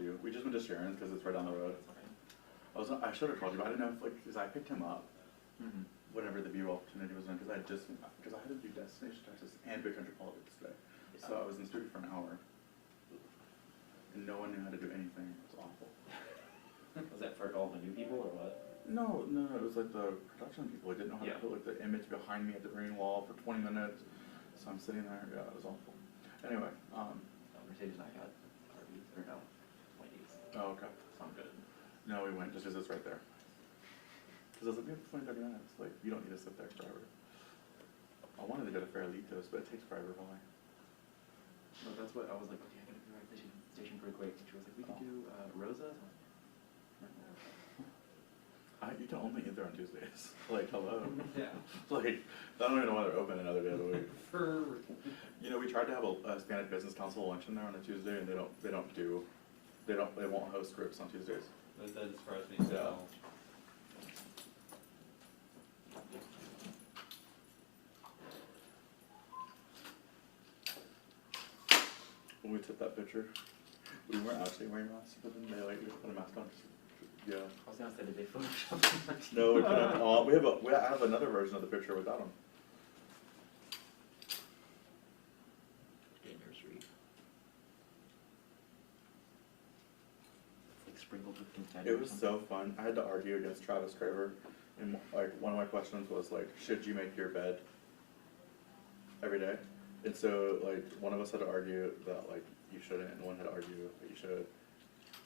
called you. We just went to Sharon's because it's right down the road. I should have called you, but I didn't know if, like, because I picked him up whenever the view opportunity was in, because I had to do Destination Texas and Big Country Politics today. Yeah. So I was in the studio for an hour, and no one knew how to do anything. It was awful. Was that for all the new people or what? No, it was like the production people. I didn't know how to put like the image behind me at the green wall for 20 minutes. So I'm sitting there, yeah, it was awful. Anyway, Mercedes and I got Arby's, or no, Wendy's. Oh, okay. Sound good. No, we went just because it's right there. Because I was like, we have 20, 30 minutes. Like, you don't need to sit there forever. I wanted to go to Farolitos, but it takes forever for me. No, that's what I was like, okay, I gotta be right at the station pretty quick. And she was like, we could do Rosa's. You can only eat there on Tuesdays. Like, hello. Yeah. Like, I don't even know why they're open another day of the week. For You know, we tried to have a Spanish Business Council luncheon there on a Tuesday, and they won't host groups on Tuesdays. that doesn't surprise me at all. When we took that picture, we weren't actually wearing masks, but then they like we put a mask on. Yeah. I was gonna say, did they Photoshop? No, we put it on. I have another version of the picture without them. Nursery. Like sprinkled with confetti. It was so fun. I had to argue against Travis Craver, and like one of my questions was like, should you make your bed every day? And so like one of us had to argue that like you shouldn't, and one had to argue that you should.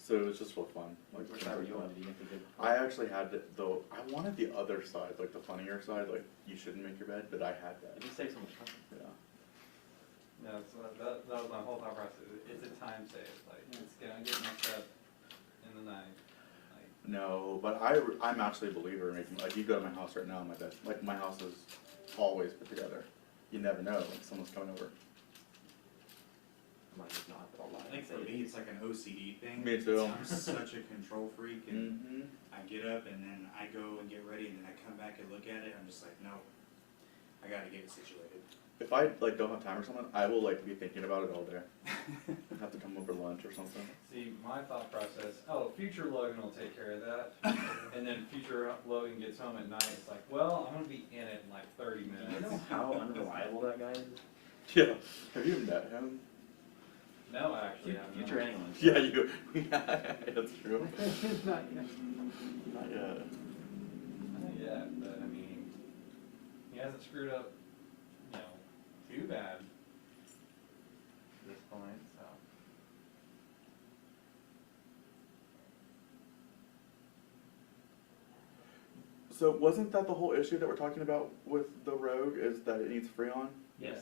So it was just real fun. Like, which side were you on? Did you think it? I actually had though. I wanted the other side, like the funnier side, like you shouldn't make your bed, but I had that. It just saves so much time. Yeah. No, so that was my whole thought process. It's a time save. Like it's gonna get messed up in the night. Like, No, but I'm actually a believer in making, like, you go to my house right now, my bed, like, my house is always put together. You never know, like, someone's coming over. Mine is not, but I'll lie. I think for me, it's like an OCD thing. Me too. I'm such a control freak, and Mm-hmm. I get up and then I go and get ready, and then I come back and look at it, I'm just like, no, I gotta get it situated. If I, like, don't have time or something, I will, like, be thinking about it all day. Have to come over lunch or something. see, my thought process. Oh, future Logan will take care of that, and then future Logan gets home at night. It's like, well, I'm gonna be in it in like 30 Do minutes. you know how unreliable that guy is? Yeah. Have you met him? No, actually, I'm Future not. anyone. Yeah, you, yeah, that's true. Not yet. Not yet. Not yet, but I mean, he hasn't screwed up, you know, too bad at this point, so. So wasn't that the whole issue that we're talking about with the Rogue, is that it needs Freon? Yes.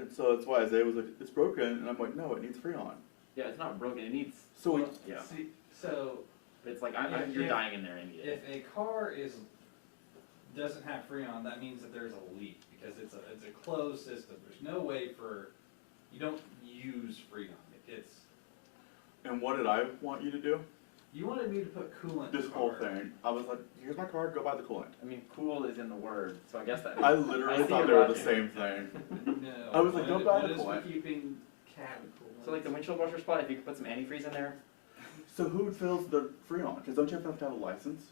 And so that's why Isaiah was like, it's broken, and I'm like, no, it needs Freon. Yeah, it's not broken. It needs. So we, Yeah. See, so But it's like you're If- dying in there and if a car doesn't have Freon, that means that there's a leak because it's a closed system. There's no way you don't use Freon. It's and what did I want you to do? you wanted me to put coolant in This the whole car. thing. I was like, here's my card, go buy the coolant. I mean, cool is in the word, so I guess that. I literally see thought they your were the logic. same thing. No. I was like, don't buy the What is coolant. for keeping cabin coolant? So like the windshield washer spot, if you could put some antifreeze in there. So who fills the Freon? Because don't you have to have a license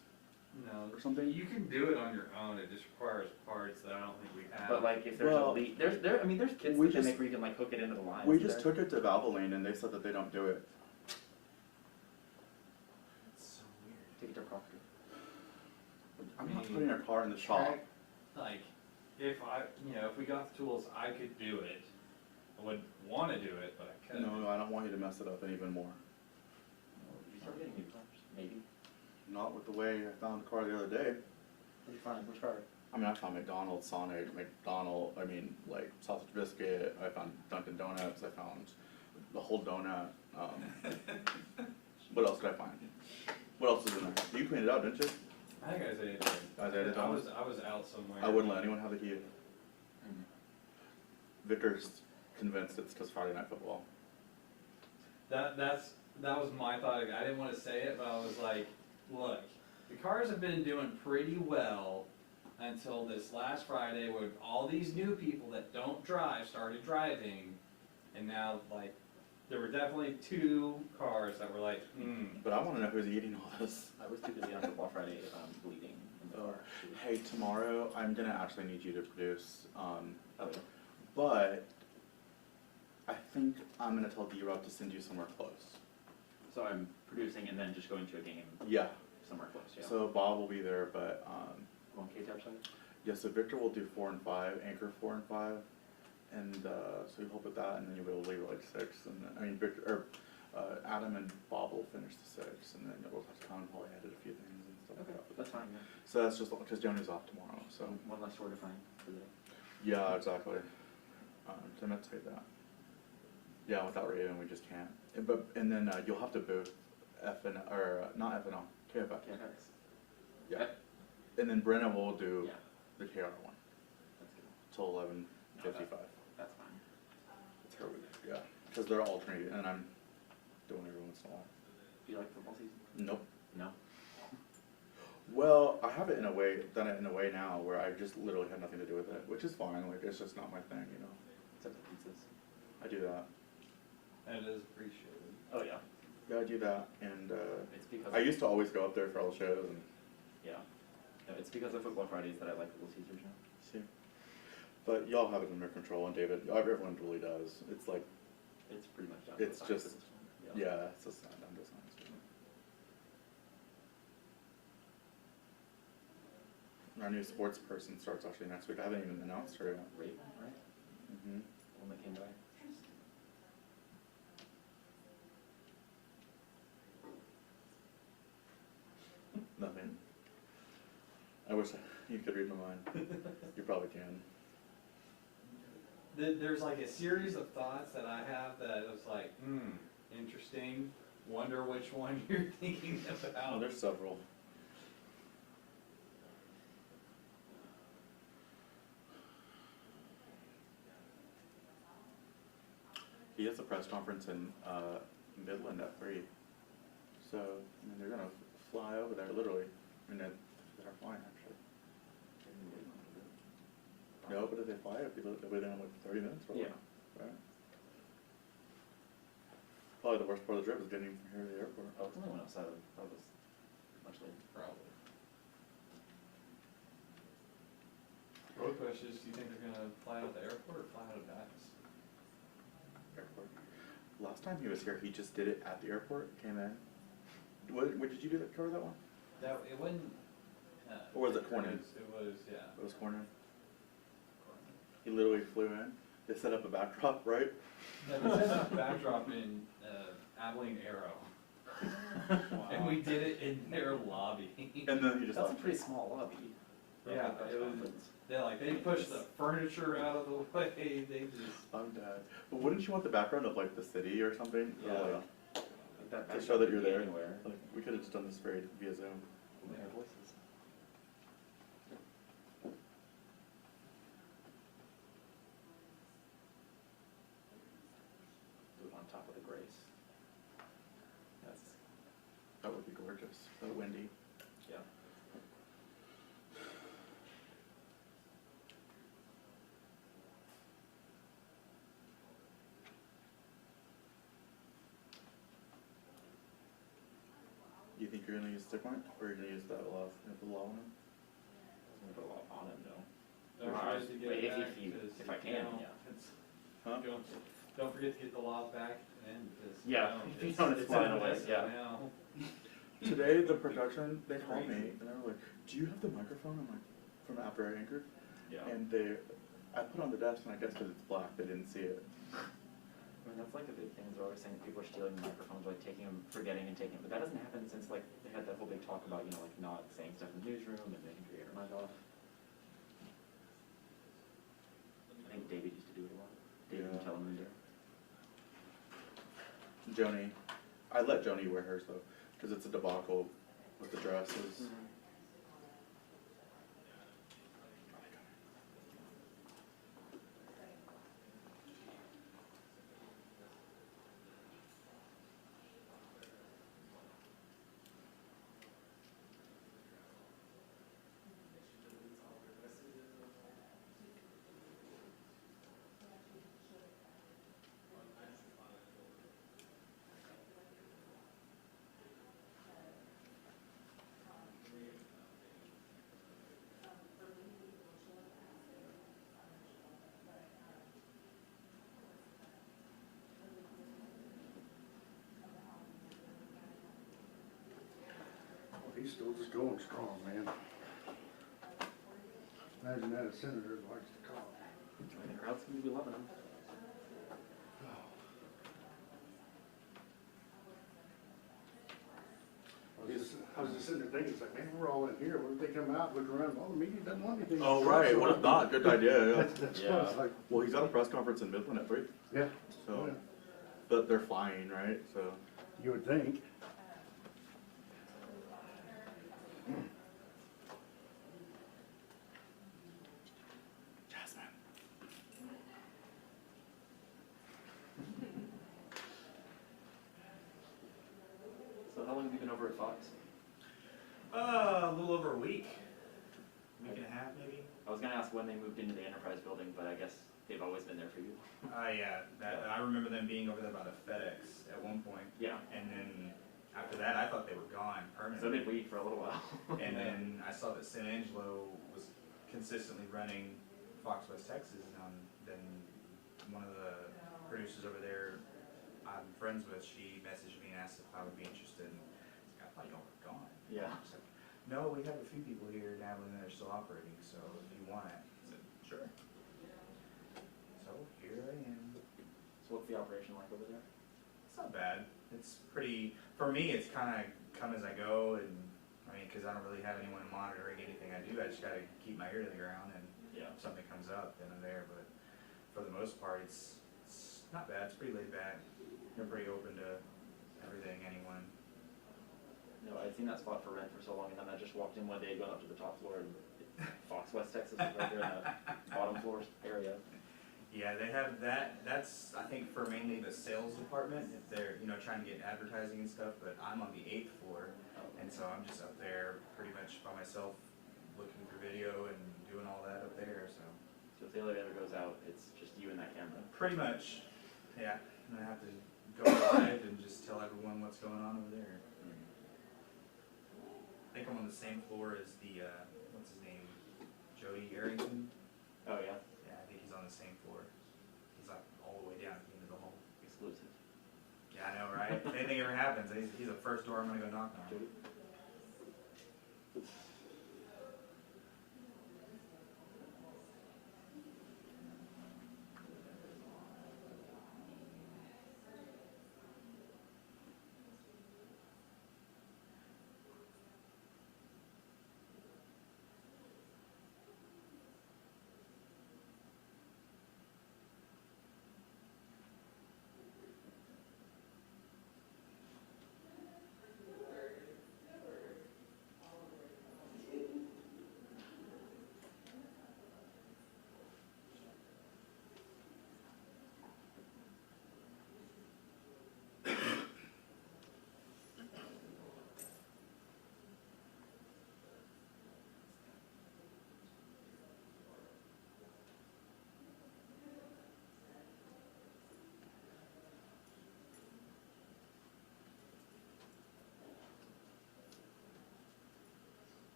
No, or something? you can do it on your own. It just requires parts that I don't think we have. But like if there's Well, a leak, there's kits we that they just- make where you can like hook it into the lines. We just there. took it to Abilene and they said that they don't do it. It's so weird. Take it to Proctor. I'm not putting our car in the shop. Like, if if we got the tools, I could do it. I would want to do it, but I couldn't. No, I don't want you to mess it up even more. You start getting new cars, maybe. Not with the way I found the car the other day. What did you find? Which car? I mean, I found McDonald's, Sonic, like sausage biscuit. I found Dunkin' Donuts. I found the whole donut. What else did I find? What else was in there? You cleaned it out, didn't you? I think Isaiah did. Isaiah did. I was out somewhere. I wouldn't let anyone have the key. Victor's convinced it's because Friday Night Football. That was my thought. I didn't want to say it, but I was like, look, the cars have been doing pretty well until this last Friday, when all these new people that don't drive started driving, and now like there were definitely 2 cars that were like, But I wanna know who's eating all this. I was too busy on football Friday, bleeding in the car. Hey, tomorrow, I'm gonna actually need you to produce, Oh, yeah. but I think I'm gonna tell D-Rob to send you somewhere close. So I'm producing and then just going to a game Yeah, somewhere close, yeah. so Bob will be there, but, On K-Tab side? yeah, so Victor will do 4 and 5, anchor 4 and 5, and, so you'll help with that, and then you'll be able to leave at like 6, and then, I mean, Victor, or, Adam and Bob will finish the 6, and then we'll have to come and probably edit a few things and stuff like that. That's fine, yeah. So that's just, because Joni's off tomorrow, so. One less store to find for the day. Yeah, exactly. So I meant to say that. Yeah, without Raven, we just can't. And then you'll have to booth not FNL, KFX. KFX. Yeah. Okay. And then Brenna will do Yeah, the KR one that's good. till 11:55. That's fine. It's her week. Yeah, because they're alternating, and I'm doing every once in a while. Do you like football season? Nope. No? Well, I have it done it in a way now where I just literally have nothing to do with it, which is fine. Like it's just not my thing, you know. Except the pizzas. I do that. that is appreciated. Oh, yeah. Yeah, I do that, and It's because. I used to always go up there for all the shows and. Yeah. No, it's because of football Fridays that I like Little Caesars now. See. But y'all have it under control, and David, everyone really does. It's like, It's pretty much down It's to the science just- at this point. yeah, it's just not down to science. Our new sports person starts actually next week. I haven't even announced her yet. Raven, right? Mm-hmm. The one that came by. Nothing. I wish you could read my mind. You probably can. There's like a series of thoughts that I have that was like, interesting, wonder which one you're thinking Oh, about. there's several. He has a press conference in Midland at 3. So, I mean, they're gonna fly over there, literally. I mean, they're flying actually. No, but if they fly, they'll be there in like 30 minutes, probably. Yeah. Right? Probably the worst part of the trip is getting from here to the airport. Oh, it's only one outside of, that was much later. Probably. Road questions, do you think they're gonna fly out of the airport or fly out of Dallas? Airport. Last time he was here, he just did it at the airport, came in. What did you do that, cover that one? It wasn't. Or was it Corning? It was, yeah. It was Corner. He literally flew in. They set up a backdrop, right? No, we set up a backdrop in Abilene Aero. And we did it in their lobby. And then he just That's a left. pretty small lobby. Yeah, it was, they pushed the furniture out of the way, they just. I'm dead. But wouldn't you want the background of like the city or something? Or, Yeah. like, Like that to show that you're there. Anywhere. Like, we could have just done this via Zoom. We have voices. Do it on top of the Grace. That's, That would be gorgeous. So windy. yeah. Do you think you're gonna use stick point, or you're gonna use that love, the lava one? I'm gonna put a lot on it though. Don't forget to get it back, If I can, yeah. Huh? Don't forget to get the laws back in, because. Yeah, if you don't, it's flying away, yeah. Now. Today, the production, they called me, and they were like, do you have the microphone? I'm like, from after I anchored? Yeah. And I put on the desk, and I guess because it's black, they didn't see it. I mean, that's like a big thing, they're always saying that people are stealing microphones, like taking them, forgetting and taking them, but that hasn't happened since like, they had that whole big talk about, like not saying stuff in the newsroom and making sure your mic off. I think David used to do it a lot. David Yeah. and Telemander. Joni, I let Joni wear hers though, because it's a debacle with the dresses. He's still just going strong, man. Imagine that, a senator that likes to talk. And the crowd seems to be loving him. I was just sitting there thinking, it's like, man, we're all in here, what if they come out, look around, all the media doesn't want anything. Oh, right, what if not? Good idea, yeah. That's what it's like, Well, he's got a press conference in Midland at 3, yeah, so, yeah, but they're flying, right, so. you would think. Jasmine. So how long have you been over at Fox? A little over a week and a half maybe. I was gonna ask when they moved into the Enterprise building, but I guess they've always been there for you. Yeah, I remember them being over there by the FedEx at one point, Yeah. and then after that, I thought they were gone So permanently. did we for a little while. And then I saw that San Angelo was consistently running Fox West Texas, and then one of the producers over there I'm friends with, she messaged me and asked if I would be interested, and I thought y'all were gone. Yeah. I was like, no, we have a few people here in Abilene that are still operating, so if you want it, I said, sure. So here I am. So what's the operation like over there? It's not bad. It's pretty, for me, it's kind of come as I go, and I mean, because I don't really have anyone monitoring anything I do, I just got to keep my ear to the ground, and Yeah. if something comes up, then I'm there, but for the most part, it's not bad. It's pretty laid back. They're pretty open to everything, anyone. No, I'd seen that spot for rent for so long, and then I just walked in one day going up to the top floor, and Fox West Texas is right there in the bottom floor area. Yeah, they have that. That's, I think, for mainly the sales department, if they're, trying to get advertising and stuff, but I'm on the 8th floor, and so I'm just up there pretty much by myself, looking for video and doing all that up there, so. So if the elevator goes out, it's just you and that camera. Pretty much, yeah. And I have to go live and just tell everyone what's going on over there. I think I'm on the same floor as the, what's his name, Jody Arrington? Oh, yeah? Yeah, I think he's on the same floor. He's like all the way down at the end of the hall. Exclusive. Yeah, I know, right? If anything ever happens, he's the first door I'm gonna go knock on. Jody?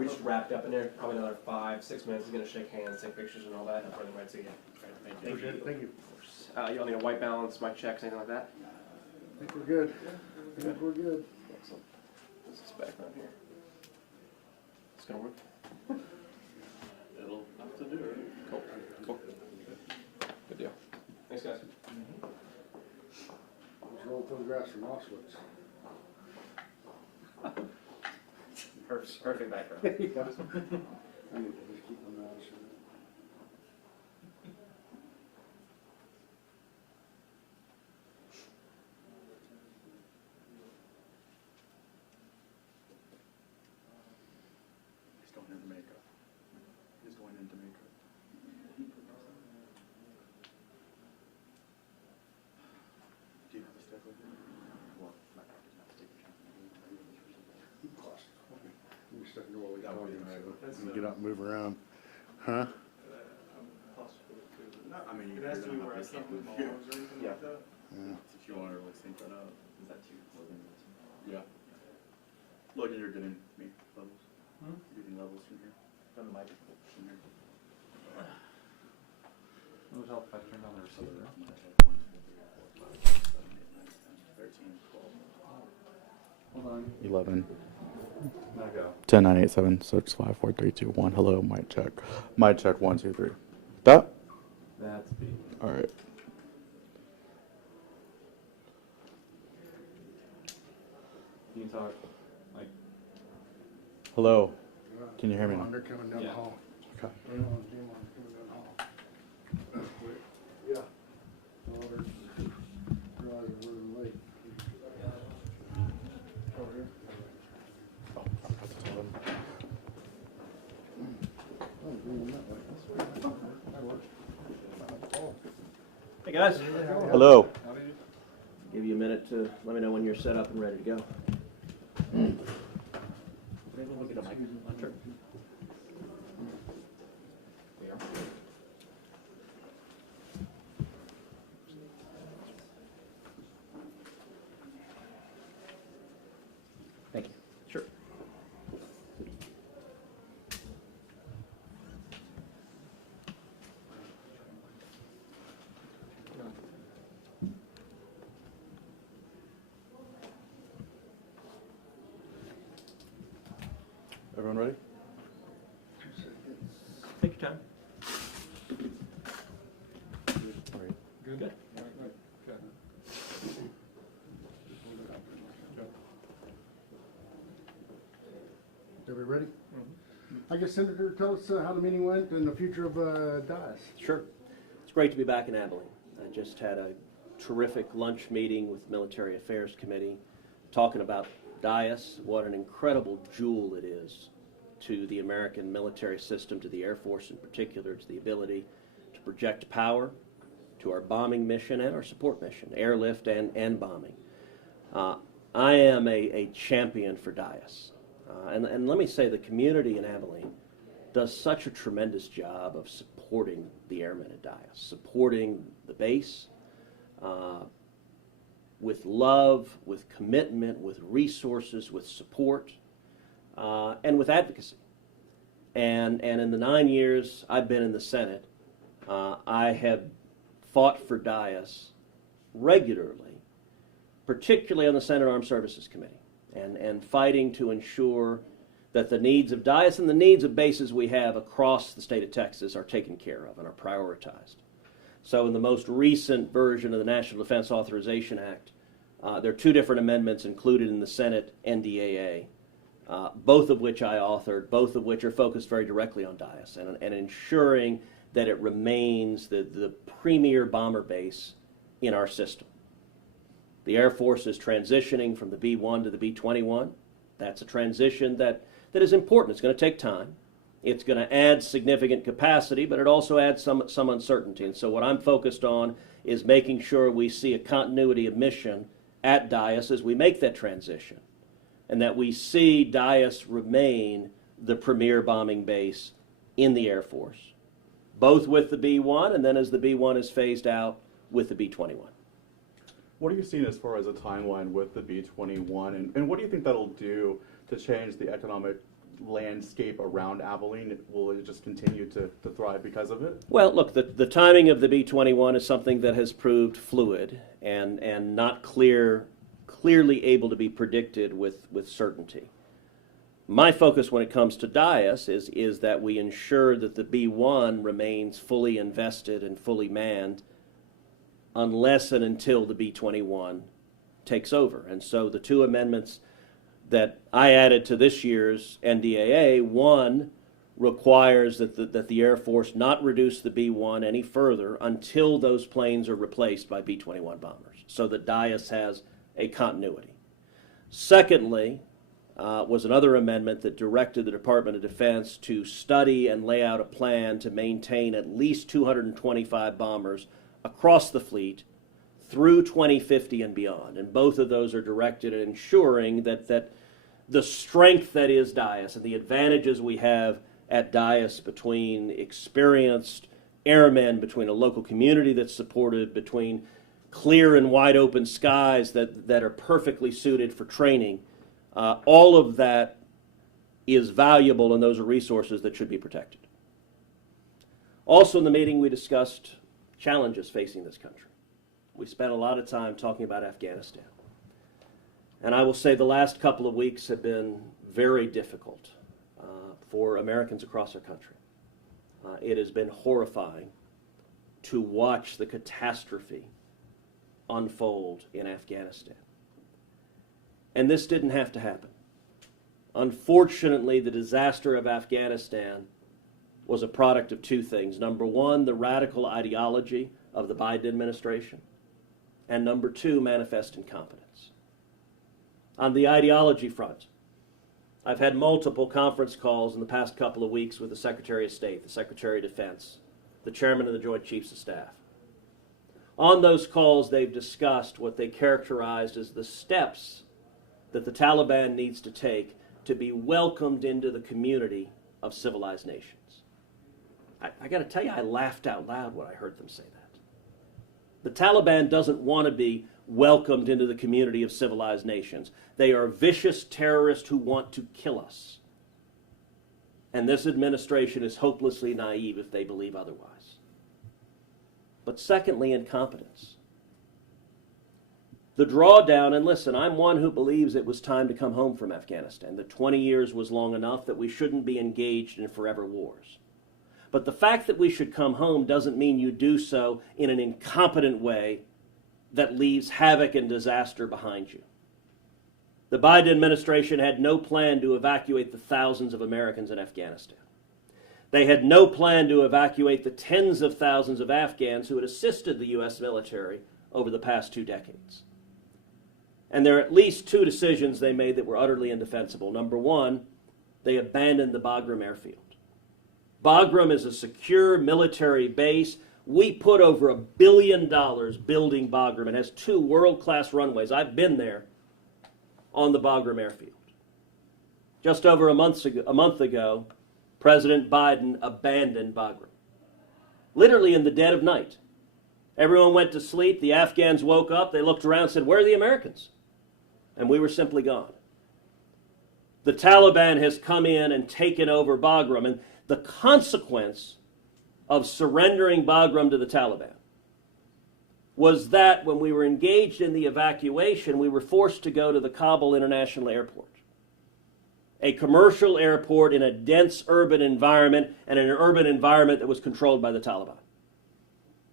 we just wrapped up in there, probably another 5-6 minutes. He's gonna shake hands, take pictures and all that, and bring them right to you. Appreciate it, thank you. You want me to white balance my checks, anything like that? I think we're good. I think we're good. Excellent. This is background here. It's gonna work. It'll have to do it. Cool. Cool. Good deal. Thanks, guys. Those old photographs from Auschwitz. Perfect background. I need to just keep my mouth shut. He's going into makeup. He's going into makeup. Do you have a stick with you? Well, my dad didn't have a stick. You stuck in all the That would be talking, nice. so you get up and move around. Huh? No, I mean, It has to be where I can't move my arms or anything Yeah. like that. Yeah. If you want to really sync that up. Is that too Logan? Yeah. Logan, you're getting me levels. Hmm? You're getting levels from here. From the mic. From here. It would help if I turned on the receiver. 13, 12. Hold on. 11. Now go. 10, 9, 8, 7, 6, 5, 4, 3, 2, 1. Hello, mic check. Mic check, 1, 2, 3. That? That's B. All right. You can talk. Like, Hello. Can you hear me now? They're coming down the Yeah. hall. Okay. They're coming down the hall. Yeah. Well, they're realizing we're running late. Over here. Oh, I have to tell them. Oh, doing that way. That works. Oh. Hey, guys. Hello. how do you? Give you a minute to let me know when you're set up and ready to go. Maybe we'll get a mic. Sure. We are. Thank you. Sure. Everyone ready? Take your time. Great. Good. Are we ready? I guess Senator, tell us how the meeting went and the future of Dyess. Sure. It's great to be back in Abilene. I just had a terrific lunch meeting with the Military Affairs Committee talking about Dyess, what an incredible jewel it is to the American military system, to the Air Force in particular, to the ability to project power to our bombing mission and our support mission, airlift and bombing. I am a champion for Dyess. And let me say, the community in Abilene does such a tremendous job of supporting the airmen at Dyess, supporting the base with love, with commitment, with resources, with support, and with advocacy. And in the 9 years I've been in the Senate, I have fought for Dyess regularly, particularly on the Senate Armed Services Committee, and fighting to ensure that the needs of Dyess and the needs of bases we have across the state of Texas are taken care of and are prioritized. So in the most recent version of the National Defense Authorization Act, there are two different amendments included in the Senate NDAA, both of which I authored, both of which are focused very directly on Dyess and ensuring that it remains the premier bomber base in our system. The Air Force is transitioning from the B-1 to the B-21. That's a transition that is important. It's going to take time. It's going to add significant capacity, but it also adds some uncertainty. And so what I'm focused on is making sure we see a continuity of mission at Dyess as we make that transition, and that we see Dyess remain the premier bombing base in the Air Force, both with the B-1 and then as the B-1 is phased out with the B-21. What are you seeing as far as a timeline with the B-21, and what do you think that'll do to change the economic landscape around Abilene, will it just continue to thrive because of it? Well, look, the timing of the B-21 is something that has proved fluid and not clearly able to be predicted with certainty. My focus when it comes to Dyess is that we ensure that the B-1 remains fully invested and fully manned unless and until the B-21 takes over. And so the two amendments that I added to this year's NDAA, one requires that the Air Force not reduce the B-1 any further until those planes are replaced by B-21 bombers, so that Dyess has a continuity. Secondly, was another amendment that directed the Department of Defense to study and lay out a plan to maintain at least 225 bombers across the fleet through 2050 and beyond. And both of those are directed at ensuring that the strength that is Dyess and the advantages we have at Dyess between experienced airmen, between a local community that's supported, between clear and wide open skies that are perfectly suited for training, all of that is valuable, and those are resources that should be protected. Also in the meeting we discussed challenges facing this country. We spent a lot of time talking about Afghanistan. And I will say the last couple of weeks have been very difficult for Americans across our country. It has been horrifying to watch the catastrophe unfold in Afghanistan. And this didn't have to happen. Unfortunately, the disaster of Afghanistan was a product of two things. Number one, the radical ideology of the Biden administration. And number two, manifest incompetence. On the ideology front, I've had multiple conference calls in the past couple of weeks with the Secretary of State, the Secretary of Defense, the Chairman of the Joint Chiefs of Staff. On those calls, they've discussed what they characterized as the steps that the Taliban needs to take to be welcomed into the community of civilized nations. I got to tell you, I laughed out loud when I heard them say that. The Taliban doesn't want to be welcomed into the community of civilized nations. They are vicious terrorists who want to kill us. And this administration is hopelessly naive if they believe otherwise. But secondly, incompetence. The drawdown, and listen, I'm one who believes it was time to come home from Afghanistan, that 20 years was long enough, that we shouldn't be engaged in forever wars. But the fact that we should come home doesn't mean you do so in an incompetent way that leaves havoc and disaster behind you. The Biden administration had no plan to evacuate the thousands of Americans in Afghanistan. They had no plan to evacuate the tens of thousands of Afghans who had assisted the U.S. military over the past 2 decades. And there are at least 2 decisions they made that were utterly indefensible. Number one, they abandoned the Bagram airfield. Bagram is a secure military base. We put over $1 billion building Bagram. It has 2 world-class runways. I've been there on the Bagram airfield. Just over a month ago, President Biden abandoned Bagram. Literally in the dead of night. Everyone went to sleep. The Afghans woke up. They looked around and said, "Where are the Americans?" And we were simply gone. The Taliban has come in and taken over Bagram. And the consequence of surrendering Bagram to the Taliban was that when we were engaged in the evacuation, we were forced to go to the Kabul International Airport, a commercial airport in a dense urban environment, and in an urban environment that was controlled by the Taliban.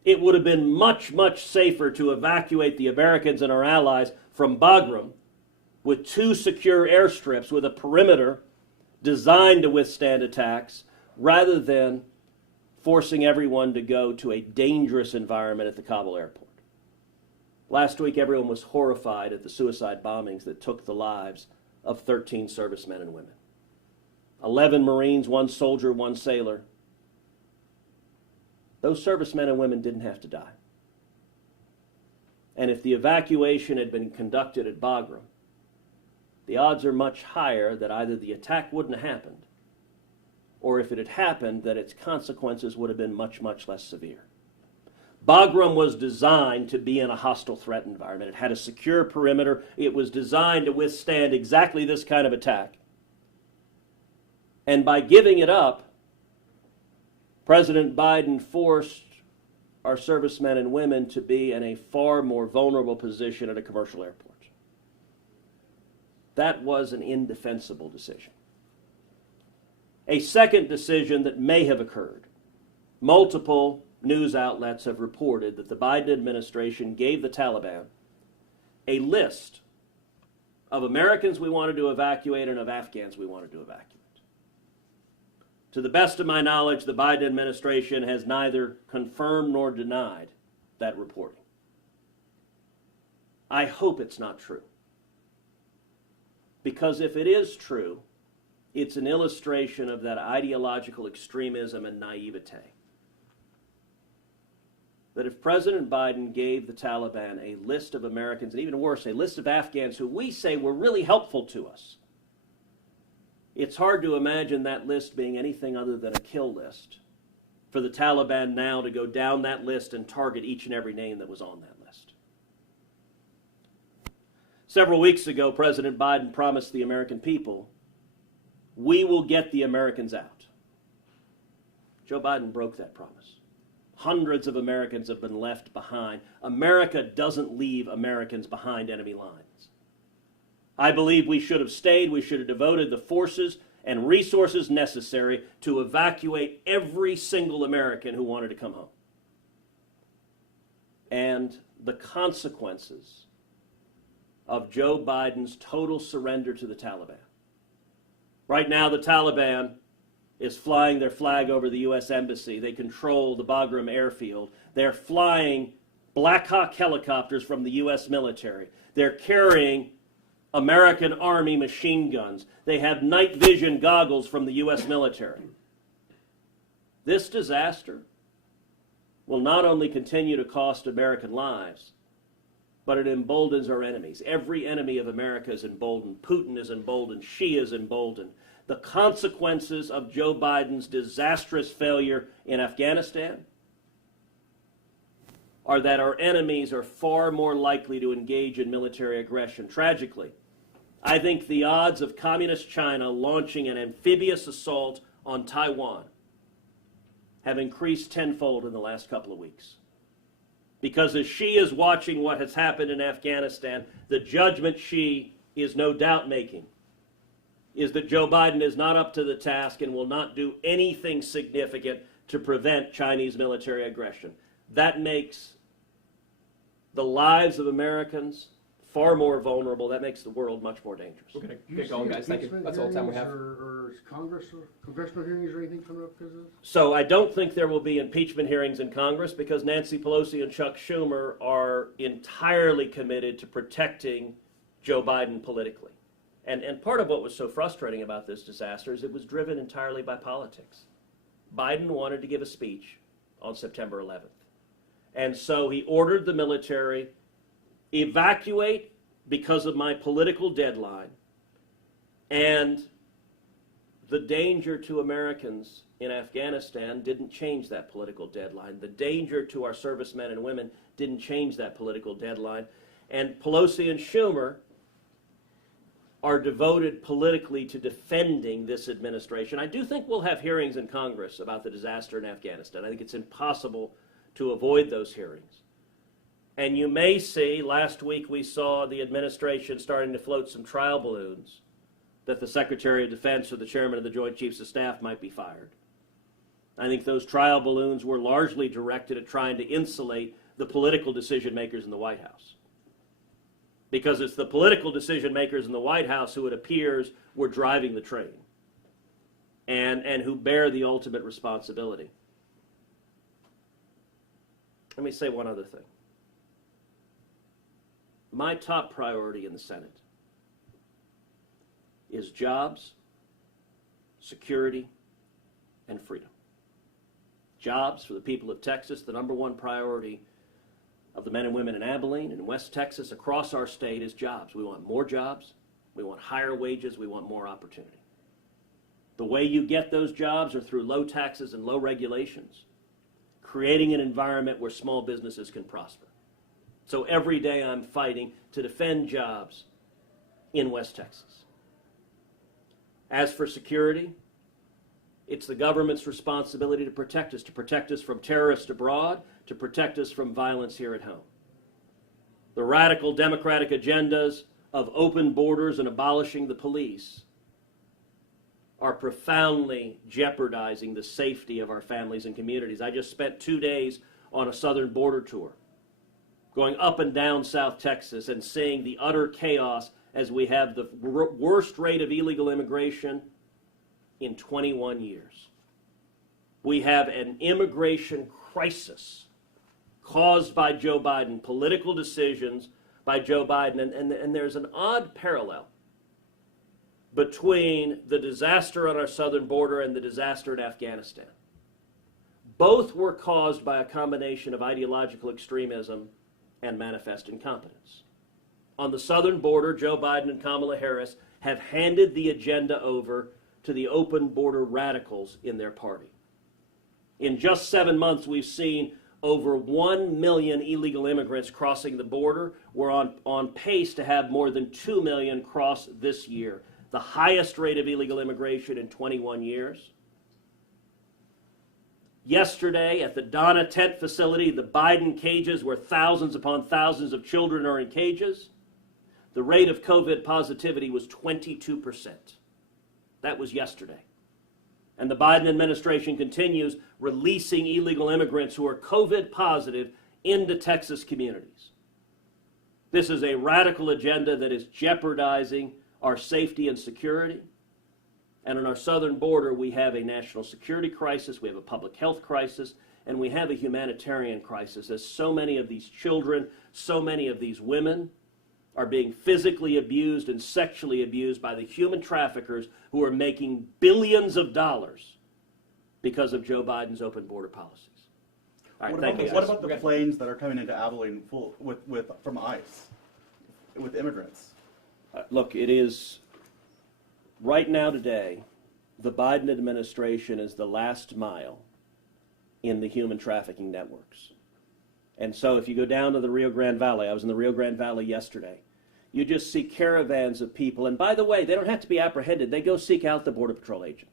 It would have been much, much safer to evacuate the Americans and our allies from Bagram with 2 secure airstrips with a perimeter designed to withstand attacks, rather than forcing everyone to go to a dangerous environment at the Kabul airport. Last week, everyone was horrified at the suicide bombings that took the lives of 13 servicemen and women. 11 Marines, 1 soldier, 1 sailor. Those servicemen and women didn't have to die. And if the evacuation had been conducted at Bagram, the odds are much higher that either the attack wouldn't have happened, or if it had happened, that its consequences would have been much, much less severe. Bagram was designed to be in a hostile threat environment. It had a secure perimeter. It was designed to withstand exactly this kind of attack. And by giving it up, President Biden forced our servicemen and women to be in a far more vulnerable position at a commercial airport. That was an indefensible decision. A second decision that may have occurred. Multiple news outlets have reported that the Biden administration gave the Taliban a list of Americans we wanted to evacuate and of Afghans we wanted to evacuate. To the best of my knowledge, the Biden administration has neither confirmed nor denied that reporting. I hope it's not true. Because if it is true, it's an illustration of that ideological extremism and naivete. That if President Biden gave the Taliban a list of Americans, and even worse, a list of Afghans who we say were really helpful to us, it's hard to imagine that list being anything other than a kill list for the Taliban now to go down that list and target each and every name that was on that list. Several weeks ago, President Biden promised the American people, we will get the Americans out. Joe Biden broke that promise. Hundreds of Americans have been left behind. America doesn't leave Americans behind enemy lines. I believe we should have stayed. We should have devoted the forces and resources necessary to evacuate every single American who wanted to come home. And the consequences of Joe Biden's total surrender to the Taliban. Right now, the Taliban is flying their flag over the U.S. Embassy. They control the Bagram airfield. They're flying Black Hawk helicopters from the U.S. military. They're carrying American Army machine guns. They have night vision goggles from the U.S. military. This disaster will not only continue to cost American lives, but it emboldens our enemies. Every enemy of America is emboldened. Putin is emboldened. Xi is emboldened. The consequences of Joe Biden's disastrous failure in Afghanistan are that our enemies are far more likely to engage in military aggression. Tragically, I think the odds of communist China launching an amphibious assault on Taiwan have increased tenfold in the last couple of weeks. Because as Xi is watching what has happened in Afghanistan, the judgment Xi is no doubt making is that Joe Biden is not up to the task and will not do anything significant to prevent Chinese military aggression. That makes the lives of Americans far more vulnerable. That makes the world much more dangerous. We're going to get going, guys. Thank you. That's all the time we have. Or Congress or congressional hearings or anything coming up because of this? So I don't think there will be impeachment hearings in Congress because Nancy Pelosi and Chuck Schumer are entirely committed to protecting Joe Biden politically. And part of what was so frustrating about this disaster is it was driven entirely by politics. Biden wanted to give a speech on September 11th. And so he ordered the military, evacuate because of my political deadline, and the danger to Americans in Afghanistan didn't change that political deadline. The danger to our servicemen and women didn't change that political deadline. And Pelosi and Schumer are devoted politically to defending this administration. I do think we'll have hearings in Congress about the disaster in Afghanistan. I think it's impossible to avoid those hearings. And you may see, last week we saw the administration starting to float some trial balloons that the Secretary of Defense or the Chairman of the Joint Chiefs of Staff might be fired. I think those trial balloons were largely directed at trying to insulate the political decision makers in the White House. Because it's the political decision makers in the White House who it appears were driving the train and who bear the ultimate responsibility. Let me say one other thing. My top priority in the Senate is jobs, security, and freedom. Jobs for the people of Texas, the number one priority of the men and women in Abilene and West Texas, across our state, is jobs. We want more jobs, we want higher wages, we want more opportunity. The way you get those jobs are through low taxes and low regulations, creating an environment where small businesses can prosper. So every day I'm fighting to defend jobs in West Texas. As for security, It's the government's responsibility to protect us from terrorists abroad, to protect us from violence here at home. The radical democratic agendas of open borders and abolishing the police are profoundly jeopardizing the safety of our families and communities. I just spent 2 days on a southern border tour, going up and down South Texas and seeing the utter chaos as we have the worst rate of illegal immigration in 21 years. We have an immigration crisis caused by Joe Biden, political decisions by Joe Biden, and there's an odd parallel between the disaster on our southern border and the disaster in Afghanistan. Both were caused by a combination of ideological extremism and manifest incompetence. On the southern border, Joe Biden and Kamala Harris have handed the agenda over to the open border radicals in their party. In just 7 months, we've seen over 1 million illegal immigrants crossing the border. We're on pace to have more than 2 million cross this year, the highest rate of illegal immigration in 21 years. Yesterday, at the Donna Tent facility, the Biden cages where thousands upon thousands of children are in cages, the rate of COVID positivity was 22%. That was yesterday. And the Biden administration continues releasing illegal immigrants who are COVID positive into Texas communities. This is a radical agenda that is jeopardizing our safety and security. And on our southern border, we have a national security crisis, we have a public health crisis, and we have a humanitarian crisis, as so many of these children, so many of these women are being physically abused and sexually abused by the human traffickers who are making billions of dollars because of Joe Biden's open border policies. All right, thank you. What about the planes that are coming into Abilene full from ICE with immigrants? Look, it is right now today, the Biden administration is the last mile in the human trafficking networks. And so if you go down to the Rio Grande Valley, I was in the Rio Grande Valley yesterday, you just see caravans of people. And by the way, they don't have to be apprehended. They go seek out the Border Patrol agent.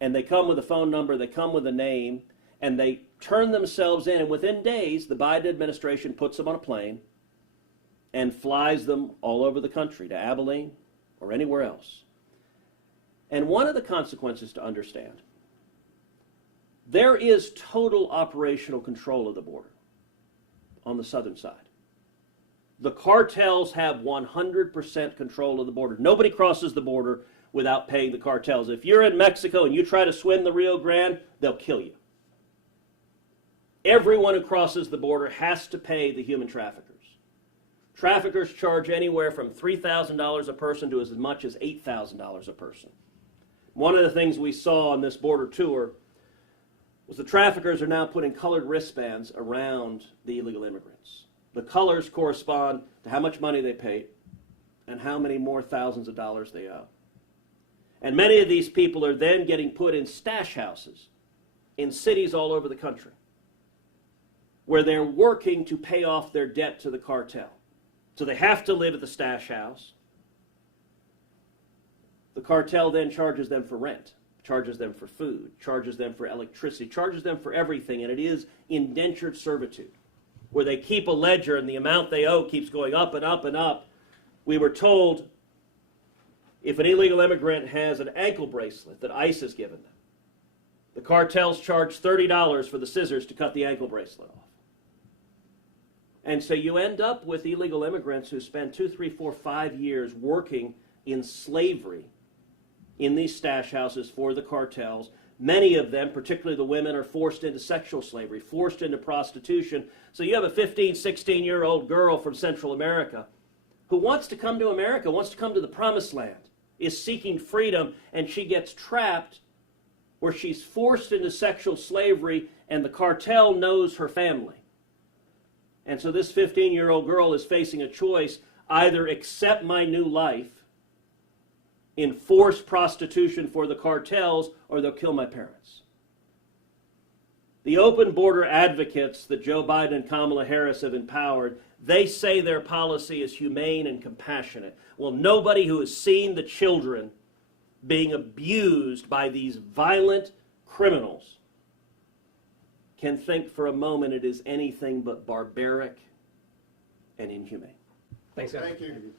And they come with a phone number, they come with a name, and they turn themselves in. And within days, the Biden administration puts them on a plane and flies them all over the country to Abilene or anywhere else. And one of the consequences to understand, there is total operational control of the border on the southern side. The cartels have 100% control of the border. Nobody crosses the border without paying the cartels. If you're in Mexico and you try to swim the Rio Grande, they'll kill you. Everyone who crosses the border has to pay the human traffickers. Traffickers charge anywhere from $3,000 a person to as much as $8,000 a person. One of the things we saw on this border tour was the traffickers are now putting colored wristbands around the illegal immigrants. The colors correspond to how much money they paid and how many more thousands of dollars they owe. And many of these people are then getting put in stash houses in cities all over the country where they're working to pay off their debt to the cartel. So they have to live at the stash house. The cartel then charges them for rent, charges them for food, charges them for electricity, charges them for everything, and it is indentured servitude, where they keep a ledger and the amount they owe keeps going up and up and up. We were told if an illegal immigrant has an ankle bracelet that ICE has given them, the cartels charge $30 for the scissors to cut the ankle bracelet off. And so you end up with illegal immigrants who spend 2, 3, 4, 5 years working in slavery in these stash houses for the cartels. Many of them, particularly the women, are forced into sexual slavery, forced into prostitution. So you have a 15, 16-year-old girl from Central America who wants to come to America, wants to come to the promised land, is seeking freedom, and she gets trapped where she's forced into sexual slavery, and the cartel knows her family. And so this 15-year-old girl is facing a choice: either accept my new life in forced prostitution for the cartels, or they'll kill my parents. The open border advocates that Joe Biden and Kamala Harris have empowered, they say their policy is humane and compassionate. Well, nobody who has seen the children being abused by these violent criminals can think for a moment it is anything but barbaric and inhumane. Thanks, guys. Thank you.